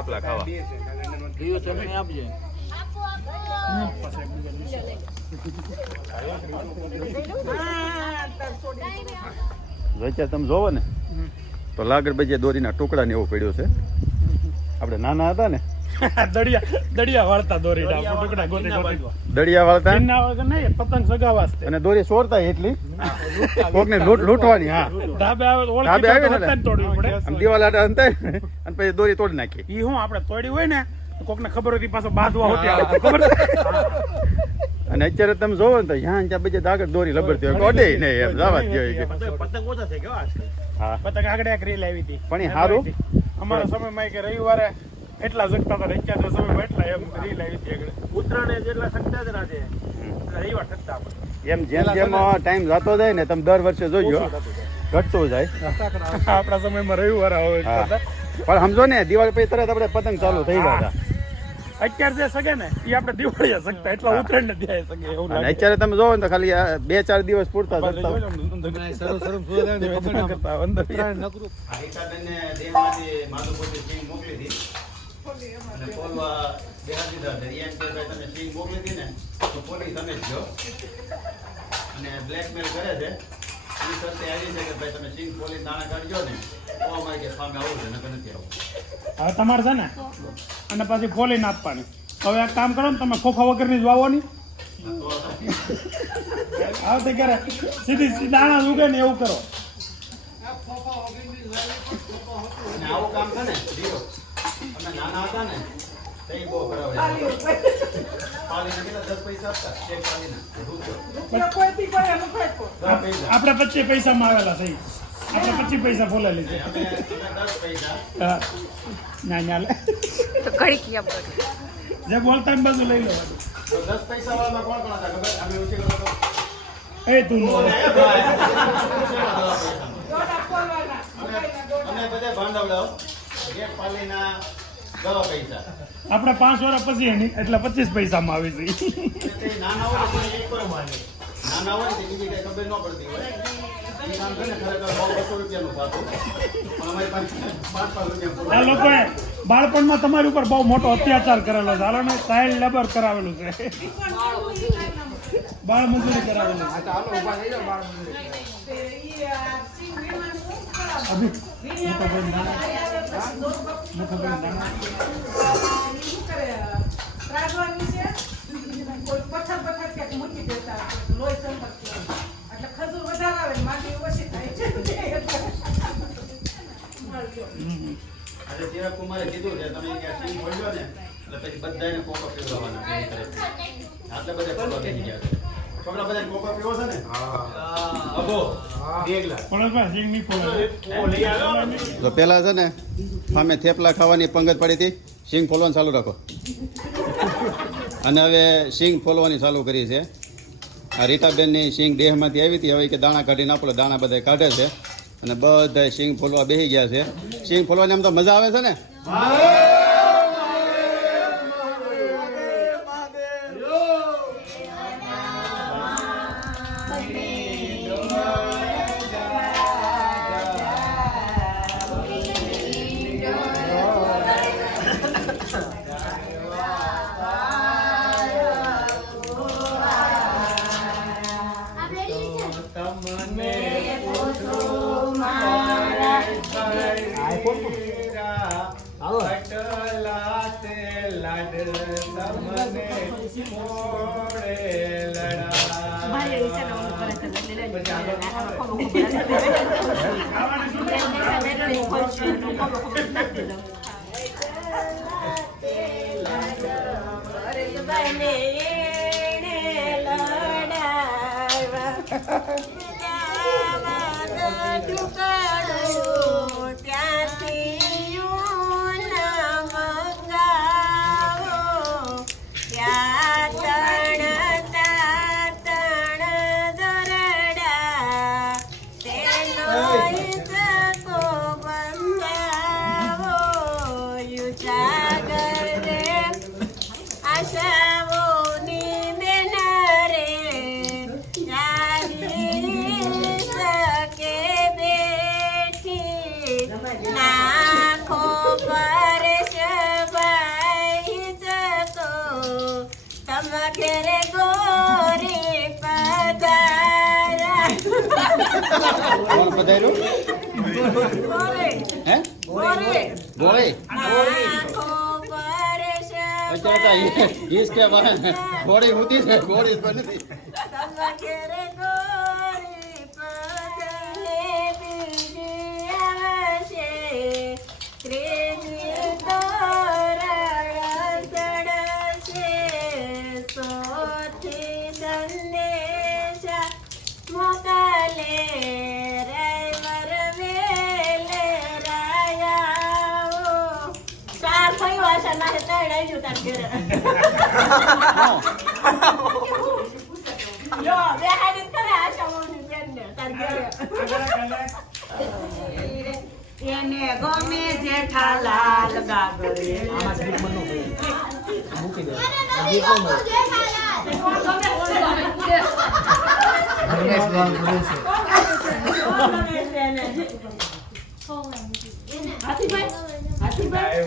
થેપલા ખાવા. આપજે અત્યારે તમે જોવો ને તો લાગર બજે દોરીના ટુકડા ને એવો પડ્યો છે. આપણે નાના હતા ને દડિયા દડિયા વાળતા દોરી ટુકડા ગોતી ગોતી. દડિયા વાળતા? નહીં પતંગ સગાવાસ અને દોરી સોરતા એટલી? કોકને લૂંટ લૂંટવાની હા. ધાબે આવે ધાબે આવે ને તોડવી પડે. દિવાલ આટા અંતાય ને અને પછી દોરી તોડી નાખી. ઈ હું આપણે તોડી હોય ને કોકને ખબર હતી પાછો બાંધવા હોતી આવે. ખબર અને અત્યારે તમે જોવો ને તો ત્યાં ત્યાં બીજે આગળ દોરી લબડતી હોય. કોડે ને એમ જવા દે પતંગ ઓછા થઈ ગયો હા પતંગ આગળ એક રીલ આવી હતી. પણ હારું? અમારા સમયમાં કે રવિવારે એટલા જગતા હતા અત્યારના સમયમાં એટલા એમ રીલ આવી હતી આગળ. ઉત્તરાયણ જેટલા શકતા જ રાજે રવિવાર આપણે. એમ જેમ જેમ ટાઈમ જતો જાય ને તમે દર વર્ષે જોજો ઘટતું જાય. આપણા સમયમાં રવિવાર આવે. પણ સમજો ને દિવાળી પછી તરત આપણે પતંગ ચાલુ થઈ ગયા હતા. અત્યારે જે સગે ને એ આપણે દિવાળી સગતા એટલા ઉત્તરાયણ ને ત્યાં સગે એવું લાગે. અત્યારે તમે જોવો ને તો ખાલી આ બે ચાર દિવસ પૂરતા કરતા અંદર હરિતાબેનને દેહમાંથી માધુપુરથી સિંગ મોકલી હતી. અને બોલવા બેહાડી દીધા એમ કે તમે સિંગ મોકલી હતી ને તો પોલીસ તમે જ જો અને બ્લેકમેલ કરે છે. હવે તમારે છે ને અને પછી ફોલીને આપવાની. હવે એક કામ કરો ને તમે ખોખા વગરની જ વાવવાની આવતી કરે સીધી દાણા ઉગે ને એવું કરો. આવું કામ છે ને અમે નાના હતા ને દસ પૈસા આપતા? ચેક પૈસા આપણે પચીસ પૈસામાં આવેલા થઈ આપણે પચીસ પૈસા પૈસા હા. ના ના તો ઘડી જે બોલતા ને બધું લઈ લો. તો દસ પૈસા વાળામાં કોણ કોણ હતા ખબર અમે ઊંચી કરો એ તું અમે બધા ભાંડવડાઓ ગેટ પાલીના આપણે પાંચ વર્ષ પછી એની એટલે પચીસ પૈસામાં આવી જઈ નાના હોય એક પર માને નાના હોય ને બીજી કઈ ખબર ન પડતી હોય કામ છે ખરેખર બહુ બસો રૂપિયાનું થતું પણ અમારી પાસે પાંચ પાંચ રૂપિયા લોકોએ બાળપણમાં તમારી ઉપર બહુ મોટો અત્યાચાર કરેલો છે હાલો ને ચાઇલ્ડ લેબર કરાવેલું છે બાળ મજૂરી કરાવેલું છે મોટો. આજે ચિરાગ કુમારે કીધું છે તમે ને એટલે પછી બધાને કોકો પીવડાવવાના આટલે બધા કોકો પી ગયા છોકરા બધા કોકો પીવો છે ને? અબો દેગલા પણ ભાઈ સિંગ નહીં ખોલે. તો પેલા છે ને સામે થેપલા ખાવાની પંગત પડી હતી. સિંગ ફોલવાનું ચાલુ રાખો. અને હવે સિંગ ફોલવાની ચાલુ કરી છે. આ રીટાબેનની સિંગ દેહમાંથી આવી હતી. હવે કે દાણા કાઢીને આપો દાણા બધા કાઢે છે. અને બધા સિંગ ફોલવા બેસી ગયા છે. સિંગ ફોલવાની આમ તો મજા આવે છે ને? I'm બધાયનું હે? ગોવે અત્યારે તો ઈસ છે ગોળી નથી. એને ગમે જેઠાલાલ ગાગરે મૂકી દે હાથીભાઈ હાથીભાઈ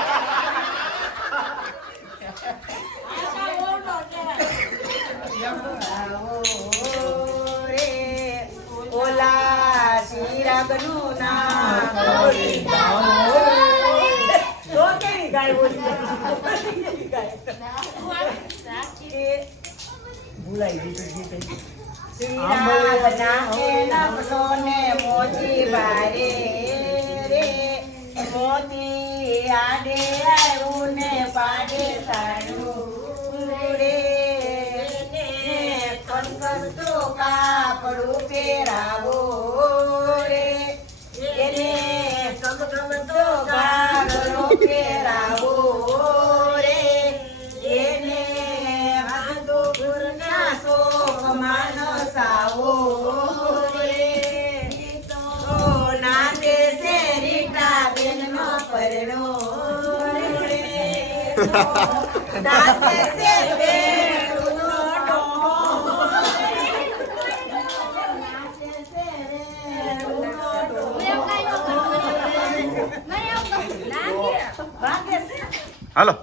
આગળનું મોતી આડે આવ્યું પાડે સાડું રે કંકસ તો કાપડું પેરા હાલો.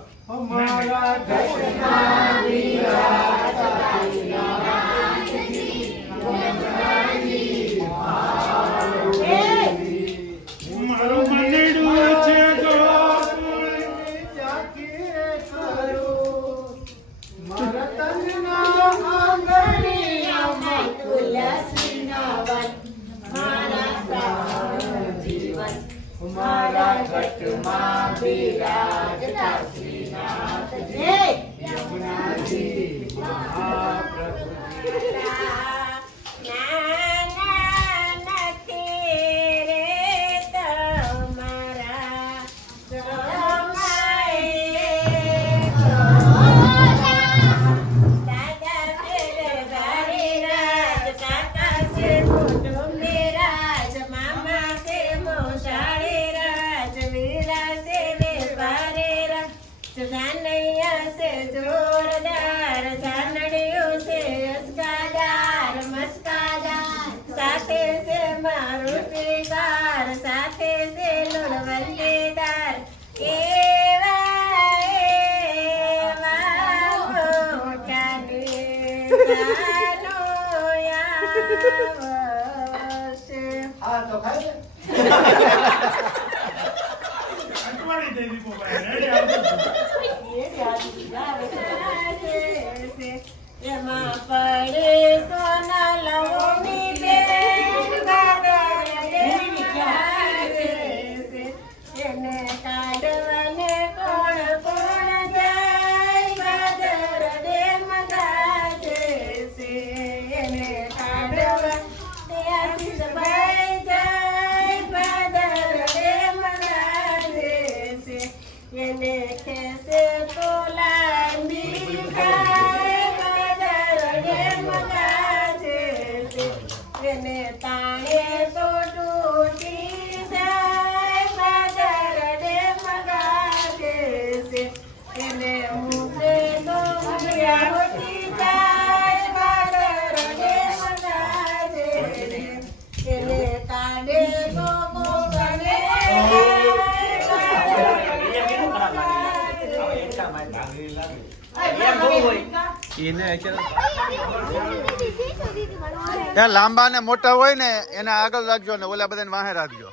ત્યાં લાંબા ને મોટા હોય ને એને આગળ રાખજો ને ઓલા બધાને વાહે રાખજો.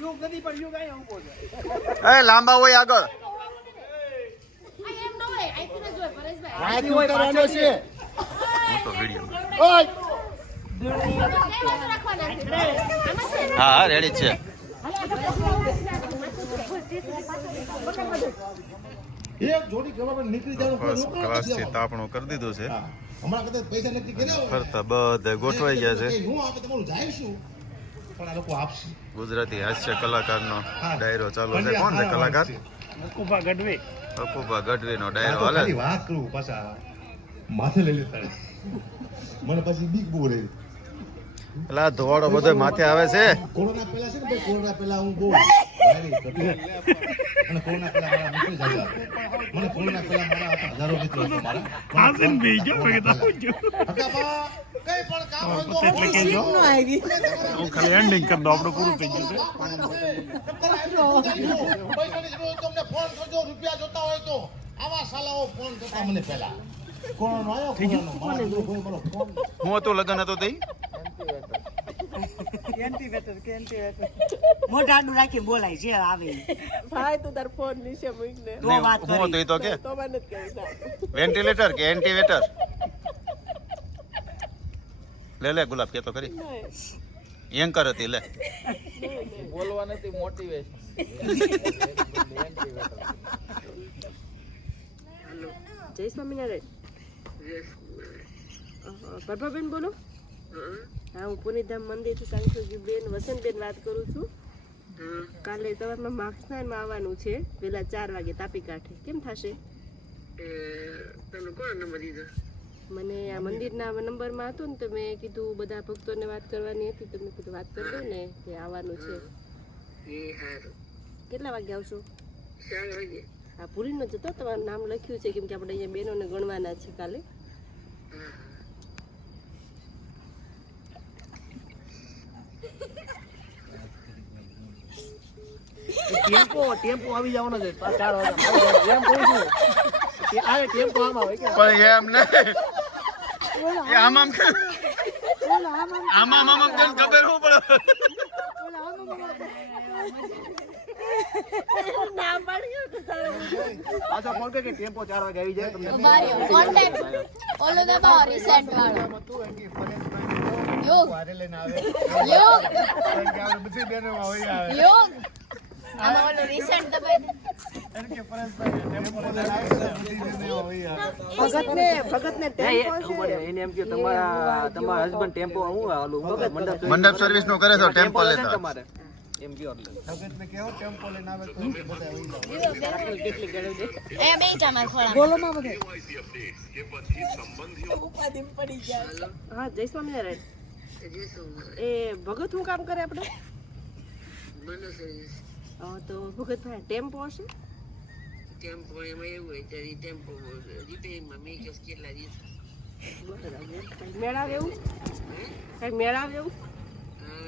યુગ નથી પણ યુગ અહીંયા ઊભો છે. એ લાંબા હોય આગળ હા રેડી છે. એક જોડી કબાબ નીકળી જાય ફર્સ્ટ ક્લાસ છે આવવાનું. કરી દીધું છે. હમણાં કદાચ પૈસા નક્કી કર્યા હોય. ફરતા બધા ગોઠવાઈ ગયા છે. હું આપે તમારું જાય છું પણ આ લોકો આપશે. ગુજરાતી હાસ્ય કલાકારનો ડાયરો ચાલુ છે. કોણ છે કલાકાર? વાત ગઢવી. અકુબા ગઢવીનો ડાયરો હાલે. વાત કરું પાછા માથે લઈ લેતા મને પછી બીક બહુ રહી. એટલે ધોવાડો બધો માથે આવે છે. કોરોના પહેલા છે ને કોરોના પહેલા હું બહુ. અને કોરોના પહેલા મારા મિત્રો જ હતા. મને કોરોના પહેલા મારા હજારો મિત્રો હતા મારા. હાસીન ભાઈ જો મેં કીધું હકા કઈ પણ કામ હોય તો એટલે કે જો હું ખાલી એન્ડિંગ કરી દો આપણું પૂરું થઈ ગયું પૈસાની જરૂર હોય તો અમને ફોન કરજો રૂપિયા જોતા હોય તો. આવા સાલાઓ ફોન કરતા મને પહેલા. હું હતો લગ્ન હતો તઈ? રાખી બોલાય આવે ભાઈ તું તાર ફોન નીચે મૂકને તો વાત કરી. ઈ તો કે? તો મને જ કહી વેન્ટિલેટર કે એન્ટીવેટર લે લે ગુલાબ કે તો કરી એન્કર હતી લે. જય સ્વામિનારાયણ. પ્રભાબેન બોલો. હા હું પુનિધામ મંદિરથી સાંસોજી બેન વસંતબેન વાત કરું છું. કાલે સવારમાં માખસ્નાનમાં આવવાનું છે. પેલા ચાર વાગે તાપી કાંઠે. કેમ થશે? મને આ મંદિરના નંબરમાં હતો ને તો મેં કીધું બધા ભક્તોને વાત કરવાની હતી. તો મેં કીધું વાત કરી દઉં ને કે આવવાનું છે. કેટલા વાગે આવશો? હા ન જતો તમારું નામ લખ્યું છે કેમ કે આપણે અહીંયા બહેનોને ગણવાના છે કાલે. ટેમ્પો ટેમ્પો આવી જવાનો છે પાંચ ચાર વાગે એમ કહું છું કે આ ટેમ્પો આમ આવે કે પણ એમ નહીં. એ આમ આમ આમ આમ આમ આમ આમ કેમ ખબર શું તો પાછો ફોન કરે કે ટેમ્પો ચાર વાગે આવી જાય તમને. ઓલો દબાવો રીસેટ વાળો. યોગ. યોગ. યોગ. આમાં ઓલો રીસેટ દબાઈ ભગતને ભગતને ટેમ્પો છે. એને એમ કે તમારા તમારા હસબન્ડ ટેમ્પો હું ઓલું મંડપ મંડપ સર્વિસ નો કરે તો ટેમ્પો ને લેતા તમારે. એમ કયો એટલે. એ બે ચામાં ખોળા હા જય સ્વામિનારાયણ. એ ભગત શું કામ કરે આપણે હા, તો ભગતભાઈ ટેમ્પો હશે? ટેમ્પો એમાં એવું હોય ત્યારે ટેમ્પો રિપેરિંગમાં મેં કેટલા દિવસ બરાબર. કઈ મેળાવે એવું? કઈ મેળાવે એવું?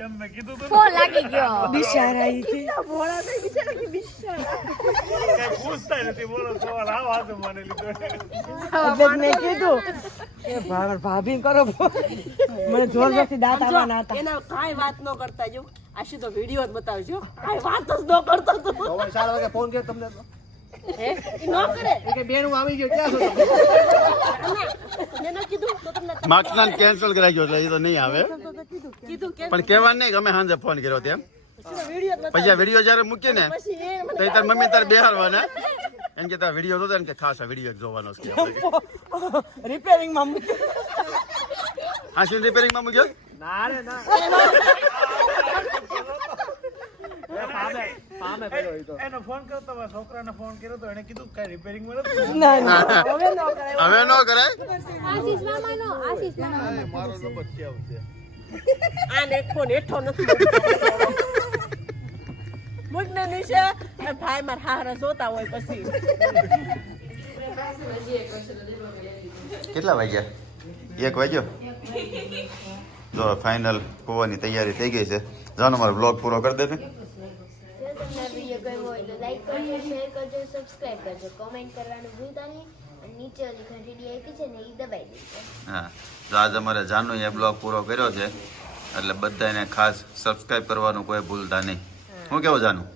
બેટા કીધું તું ફોન લાગી ગયો. ભોળા થઈ બિચારા કે બિચારા. પૂછતા નથી બોલો સવાલ આ વાત મને લીધો. એટલે મેં કીધું. એ ભા- ભાભી કરો મને જોર જોરથી દાંત આવવાના હતા એના કાંઈ વાત ન કરતા જો. આ સીધો વીડિયો જ બતાવજો. કાઈ વાત જ ન કરતો તું. સવારે ચાર વાગે ફોન કર્યો તમને હે? ઈ કરે. કે બેન આવી ગયો ક્યાં છો તમે? કીધું તો તમને માર્ક્સના કેન્સલ કરાઈ ગયો એટલે એ તો નહીં આવે. કીધું પણ કહેવાનું નહીં કે અમે સાંજે ફોન કર્યો તેમ. પછી આ વીડિયો જ્યારે મૂકીએ ને પછી તો તાર મમ્મી તાર બેહારવાના એમ કે તાર વીડિયો જોતો ને કે ખાસ આ વીડિયો જોવાનો છે. શું રિપેરિંગમાં મૂક્યો? ના રે ના. એ પામે પેલો ઈ તો. એનો ફોન કર્યો તો છોકરાને ફોન કર્યો તો એને કીધું કઈ રિપેરિંગ મળે ના ના. હવે ન કરાય. હવે ન કરાય? આશીષ મામાનો આશીષ મામાનો. મારો નંબર છે આવશે આને ફોન હેઠો નથી મુજને નિશે એ ભાઈ માર હારા જોતા હોય પછી. કેટલા વાગ્યા? એક વાગ્યો? જો ફાઇનલ હોવાની તૈયારી થઈ ગઈ છે. જાનો મારો બ્લોગ પૂરો કરી દે ને જો તમને આ વીડિયો ગમ્યો હોય તો લાઈક કરજો શેર કરજો સબસ્ક્રાઇબ કરજો કોમેન્ટ કરવાનું ભૂલતા નહીં અને નીચે ઓલી ઘંટડી આવી છે ને એ દબાઈ દેજો. હા તો આજ અમારે જાનુ એ બ્લોગ પૂરો કર્યો છે એટલે બધાને ખાસ સબસ્ક્રાઇબ કરવાનું કોઈ ભૂલતા નહીં. હું. કેવું જાનું?